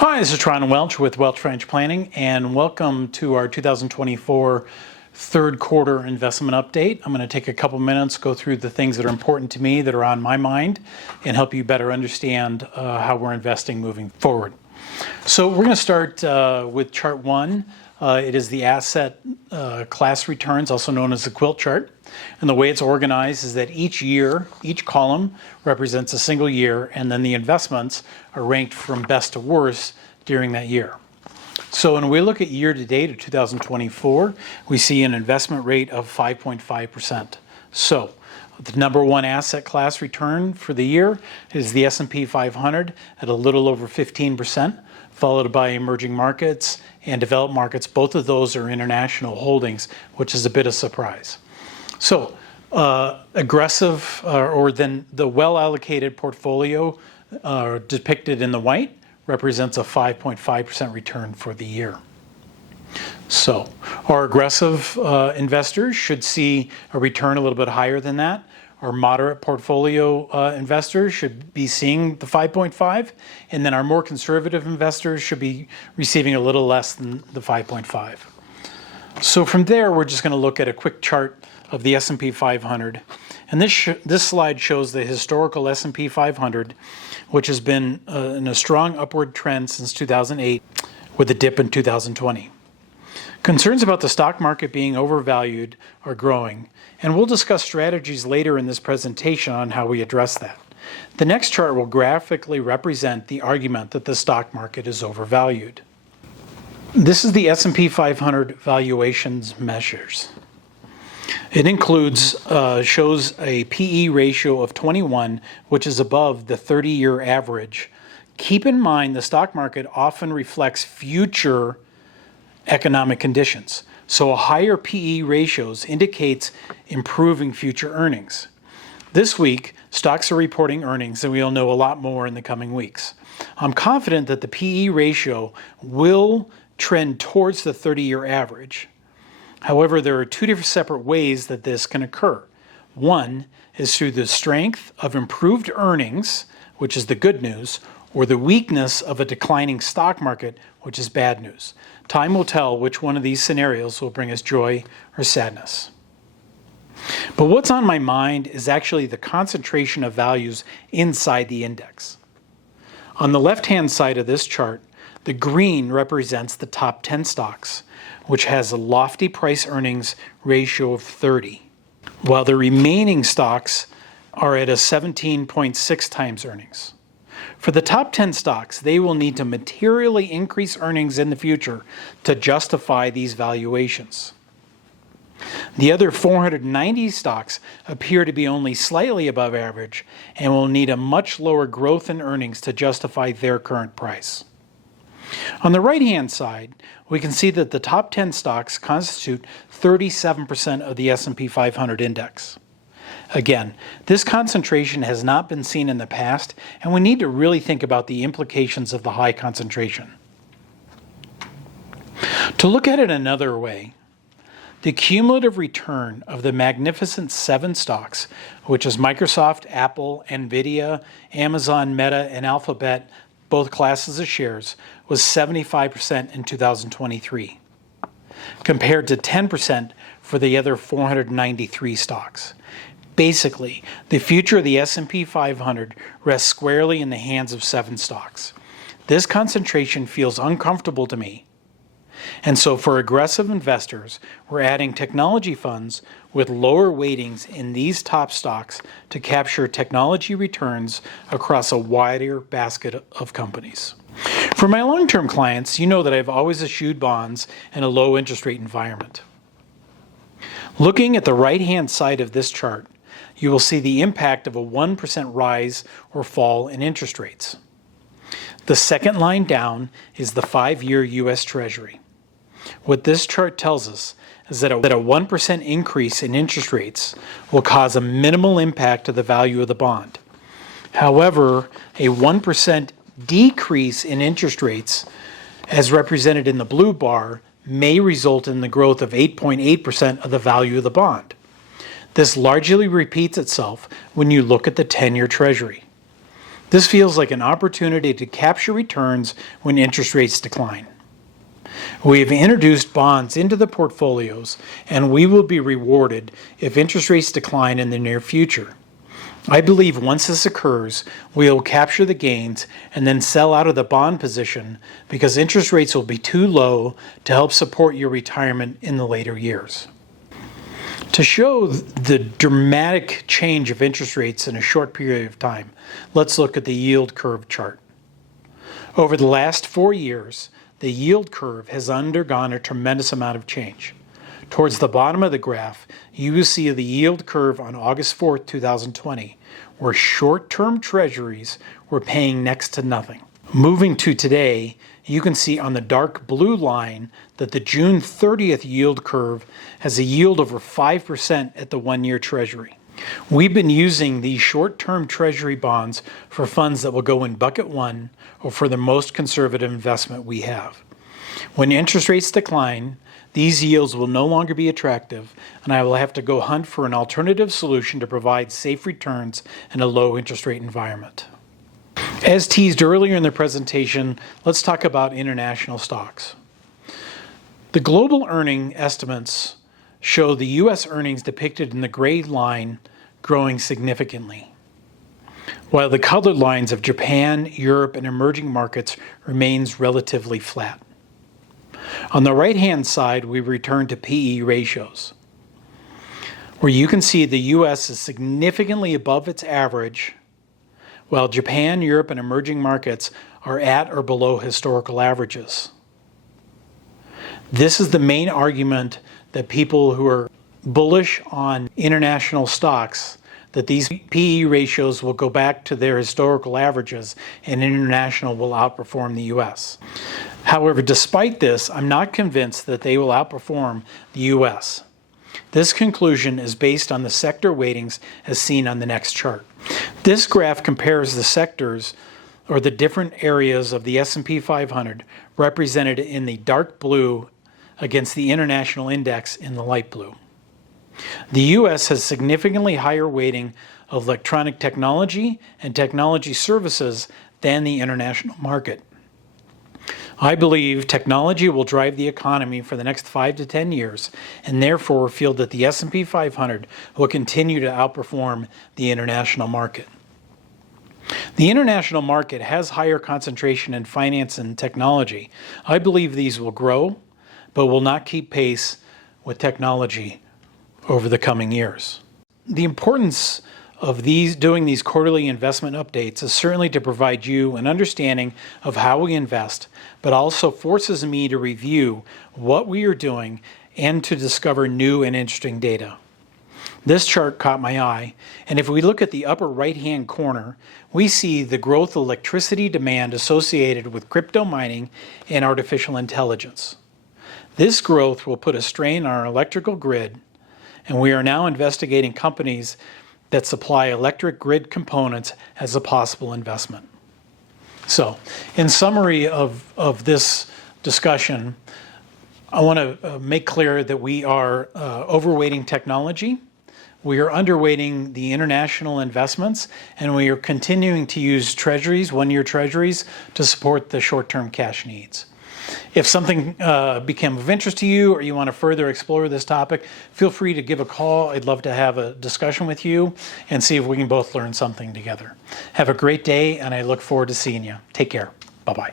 Hi, this is Tron Welch with Welch Financial Planning, and welcome to our 2024 third quarter investment update. I'm going to take a couple minutes, go through the things that are important to me, that are on my mind, and help you better understand how we're investing moving forward. So we're going to start with chart one. It is the asset class returns, also known as the quilt chart. And the way it's organized is that each year, each column represents a single year, and then the investments are ranked from best to worst during that year. So when we look at year to date of 2024, we see an investment rate of 5.5%. So the number one asset class return for the year is the S&P 500 at a little over 15%, followed by emerging markets and developed markets. Both of those are international holdings, which is a bit of a surprise. So aggressive, or then the well-allocated portfolio depicted in the white represents a 5.5% return for the year. So our aggressive investors should see a return a little bit higher than that. Our moderate portfolio investors should be seeing the 5.5, and then our more conservative investors should be receiving a little less than the 5.5. So from there, we're just going to look at a quick chart of the S&P 500. And this slide shows the historical S&P 500, which has been in a strong upward trend since 2008, with a dip in 2020. Concerns about the stock market being overvalued are growing, and we'll discuss strategies later in this presentation on how we address that. The next chart will graphically represent the argument that the stock market is overvalued. This is the S&P 500 valuations measures. It includes, shows a PE ratio of 21, which is above the 30-year average. Keep in mind the stock market often reflects future economic conditions. So a higher PE ratios indicates improving future earnings. This week, stocks are reporting earnings, and we'll know a lot more in the coming weeks. I'm confident that the PE ratio will trend towards the 30-year average. However, there are two different separate ways that this can occur. One is through the strength of improved earnings, which is the good news, or the weakness of a declining stock market, which is bad news. Time will tell which one of these scenarios will bring us joy or sadness. But what's on my mind is actually the concentration of values inside the index. On the left-hand side of this chart, the green represents the top 10 stocks, which has a lofty price earnings ratio of 30, while the remaining stocks are at a 17.6 times earnings. For the top 10 stocks, they will need to materially increase earnings in the future to justify these valuations. The other 490 stocks appear to be only slightly above average and will need a much lower growth in earnings to justify their current price. On the right-hand side, we can see that the top 10 stocks constitute 37% of the S&P 500 index. Again, this concentration has not been seen in the past, and we need to really think about the implications of the high concentration. To look at it another way, the cumulative return of the Magnificent Seven stocks, which is Microsoft, Apple, NVIDIA, Amazon, Meta, and Alphabet, both classes of shares, was 75% in 2023, compared to 10% for the other 493 stocks. Basically, the future of the S&P 500 rests squarely in the hands of 7 stocks. This concentration feels uncomfortable to me. And so for aggressive investors, we're adding technology funds with lower weightings in these top stocks to capture technology returns across a wider basket of companies. For my long-term clients, you know that I've always eschewed bonds in a low interest rate environment. Looking at the right-hand side of this chart, you will see the impact of a 1% rise or fall in interest rates. The second line down is the 5-year U.S. Treasury. What this chart tells us is that a 1% increase in interest rates will cause a minimal impact to the value of the bond. However, a 1% decrease in interest rates, as represented in the blue bar, may result in the growth of 8.8% of the value of the bond. This largely repeats itself when you look at the 10-year Treasury. This feels like an opportunity to capture returns when interest rates decline. We have introduced bonds into the portfolios, and we will be rewarded if interest rates decline in the near future. I believe once this occurs, we will capture the gains and then sell out of the bond position because interest rates will be too low to help support your retirement in the later years. To show the dramatic change of interest rates in a short period of time, let's look at the yield curve chart. Over the last 4 years, the yield curve has undergone a tremendous amount of change. Towards the bottom of the graph, you will see the yield curve on August 4th, 2020, where short-term treasuries were paying next to nothing. Moving to today, you can see on the dark blue line that the June 30th yield curve has a yield over 5% at the 1-year treasury. We've been using these short-term treasury bonds for funds that will go in bucket 1 or for the most conservative investment we have. When interest rates decline, these yields will no longer be attractive, and I will have to go hunt for an alternative solution to provide safe returns in a low interest rate environment. As teased earlier in the presentation, let's talk about international stocks. The global earning estimates show the U.S. earnings depicted in the gray line growing significantly, while the colored lines of Japan, Europe, and emerging markets remains relatively flat. On the right-hand side, we return to PE ratios, where you can see the U.S. is significantly above its average, while Japan, Europe, and emerging markets are at or below historical averages. This is the main argument that people who are bullish on international stocks, that these PE ratios will go back to their historical averages and international will outperform the U.S. However, despite this, I'm not convinced that they will outperform the U.S. This conclusion is based on the sector weightings as seen on the next chart. This graph compares the sectors or the different areas of the S&P 500 represented in the dark blue against the international index in the light blue. The U.S. has significantly higher weighting of electronic technology and technology services than the international market. I believe technology will drive the economy for the next 5 to 10 years, and therefore feel that the S&P 500 will continue to outperform the international market. The international market has higher concentration in finance and technology. I believe these will grow, but will not keep pace with technology over the coming years. The importance of doing these quarterly investment updates is certainly to provide you an understanding of how we invest, but also forces me to review what we are doing and to discover new and interesting data. This chart caught my eye, and if we look at the upper right-hand corner, we see the growth of electricity demand associated with crypto mining and artificial intelligence. This growth will put a strain on our electrical grid, and we are now investigating companies that supply electric grid components as a possible investment. So, in summary of this discussion, I want to make clear that we are overweighting technology, we are underweighting the international investments, and we are continuing to use treasuries, 1-year treasuries, to support the short-term cash needs. If something became of interest to you or you want to further explore this topic, feel free to give a call. I'd love to have a discussion with you and see if we can both learn something together. Have a great day, and I look forward to seeing you. Take care. Bye-bye.